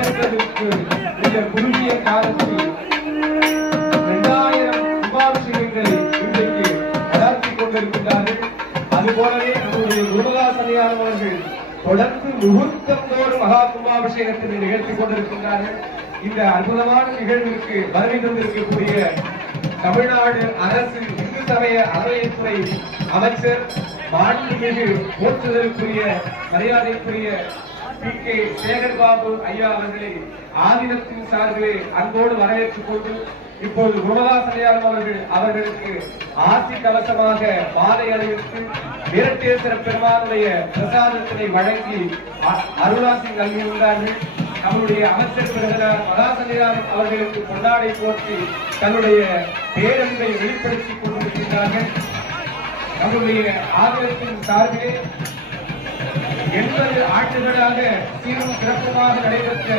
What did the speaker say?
வளர்ந்ததற்கு இந்த குறுகிய காலத்தில் 2000 கும்பாபிஷேகங்களை இன்றைக்கு வளர்த்தி கொண்டிருக்கிறார்கள். அதுபோலவே நம்முடைய குருமகாசனியார் அவர்கள் தொடர்ந்து முகூர்த்தந்தோறும் மகா கும்பாபிஷேகத்தினை நிகழ்த்தி கொண்டிருக்கின்றார்கள். இந்த அற்புதமான நிகழ்விற்கு வருகை தந்திருக்கக்கூடிய தமிழ்நாடு அரசு இந்து சமய அறநிலையத்துறை அமைச்சர் மாண்புமிகு போற்றுதலுக்குரிய மரியாதைக்குரிய PK சேகர் பாபு ஐயா அவர்களை ஆதீனத்தின் சார்பிலே அன்போடு வரவேற்றுக் கொண்டு இப்போது குருமகாசனியார் அவர்களுக்கு ஆசி கலசமாக மாலை அணிவித்து வீரட்டேஸ்வர பெருமானுடைய பிரசாதத்தினை வழங்கி அருளாசி நல்கியுள்ளார்கள். நம்முடைய அமைச்சர் பிரதமர் மகாசனியார் அவர்களுக்கு கொண்டாடை போற்றி தன்னுடைய பேரன்பை வெளிப்படுத்திக் கொண்டிருக்கின்றார்கள். நம்முடைய ஆதீனத்தின் சார்பிலே 80 ஆண்டுகளாக சீரும் சிறப்புமாக நடைபெற்ற